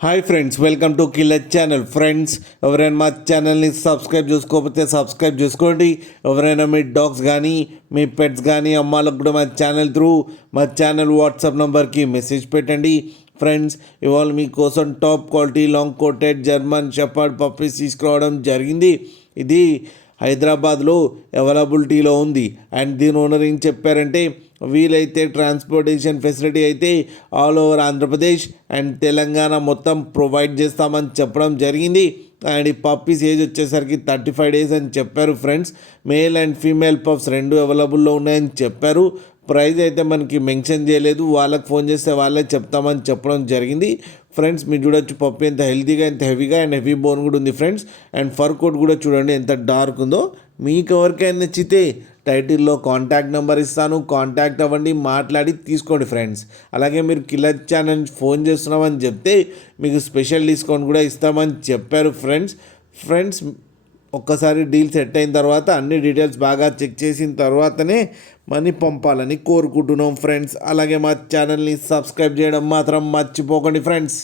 Hi friends, welcome to killer channel. Friends, ఎవరైనా మా ఛానల్ని సబ్స్క్రైబ్ చేసుకోకపోతే సబ్స్క్రైబ్ చేసుకోండి. ఎవరైనా మీ డాగ్స్ కానీ మీ పెట్స్ కానీ అమ్మాలకు కూడా మా ఛానల్ వాట్సాప్ నెంబర్కి మెసేజ్ పెట్టండి. ఫ్రెండ్స్, ఇవాళ మీకోసం top quality long coated German shepherd puppies తీసుకురావడం జరిగింది. ఇది హైదరాబాద్లో అవైలబిలిటీలో ఉంది. అండ్ దీని ఓనర్ ఏం చెప్పారంటే, వీలైతే ట్రాన్స్పోర్టేషన్ ఫెసిలిటీ అయితే all over Andhra Pradesh and Telangana మొత్తం ప్రొవైడ్ చేస్తామని చెప్పడం జరిగింది. అండ్ ఈ పప్పీస్ ఏజ్ వచ్చేసరికి 35 days అని చెప్పారు. Friends, male and female pups రెండు అవైలబుల్లో ఉన్నాయని చెప్పారు. ప్రైస్ అయితే మనకి మెన్షన్ చేయలేదు, వాళ్ళకి ఫోన్ చేస్తే వాళ్ళే చెప్తామని చెప్పడం జరిగింది. ఫ్రెండ్స్, మీరు చూడొచ్చు పప్పి ఎంత హెల్తీగా, ఎంత హెవీగా అండ్ హెవీ బోన్ కూడా ఉంది ఫ్రెండ్స్. అండ్ ఫర్ కోట్ కూడా చూడండి ఎంత డార్క్ ఉందో. మీకు ఎవరికైనా నచ్చితే టైటిల్లో కాంటాక్ట్ నెంబర్ ఇస్తాను, కాంటాక్ట్ అవ్వండి, మాట్లాడి తీసుకోండి ఫ్రెండ్స్. అలాగే మీరు కిల్లర్ ఛానల్ ఫోన్ చేస్తున్నామని చెప్తే మీకు స్పెషల్ డిస్కౌంట్ కూడా ఇస్తామని చెప్పారు. ఫ్రెండ్స్ ఒక్కసారి డీల్ సెట్ అయిన తర్వాత అన్ని డీటెయిల్స్ బాగా చెక్ చేసిన తర్వాతనే మనీ పంపాలని కోరుకుంటున్నాం ఫ్రెండ్స్. అలాగే మా ఛానల్ని సబ్స్క్రైబ్ చేయడం మాత్రం మర్చిపోకండి ఫ్రెండ్స్.